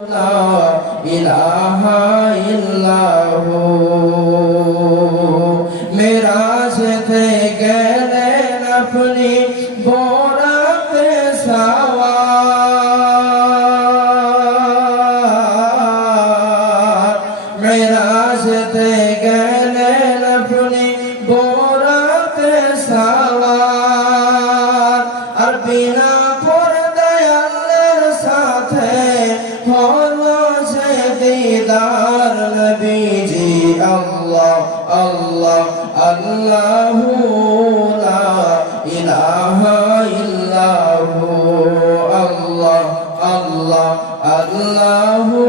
লা ইলাহা ইল্লাহু মেরাজ থেকে গেলেন আপনি বোরাতে সাওয়ার মেরাজ থেকে গেলেন আপনি বোরাতে সাওয়ার আর বিনা পর্দায় আল্লাহর সাথে হলো সে দিদার নবীজি আল্লাহ আল্লাহ আল্লাহু লা ইলাহা ইল্লাহু আল্লাহ আল্লাহ আল্লাহু